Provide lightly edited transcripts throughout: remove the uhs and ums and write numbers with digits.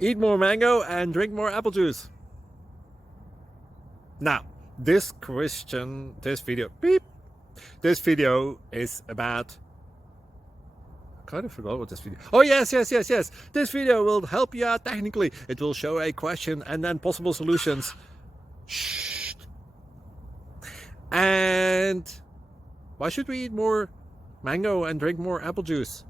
Eat more mango and drink more apple juice. Now, this video is about, I kind of forgot what this video. Oh, yes. This video will help you out technically. It will show a question and then possible solutions. Shh. And why should we eat more mango and drink more apple juice?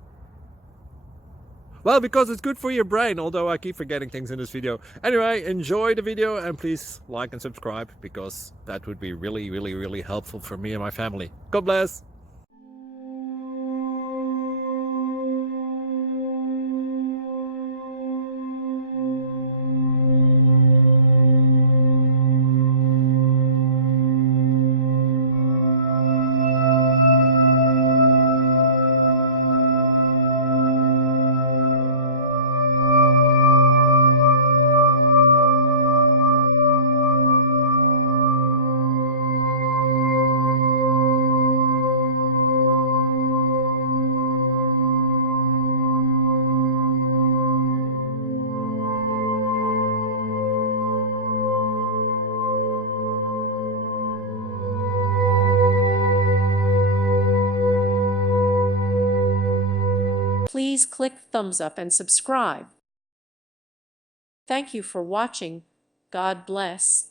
Well, because it's good for your brain, although I keep forgetting things in this video. Anyway, enjoy the video and please like and subscribe, because that would be really helpful for me and my family. God bless! Please click thumbs up and subscribe. Thank you for watching. God bless.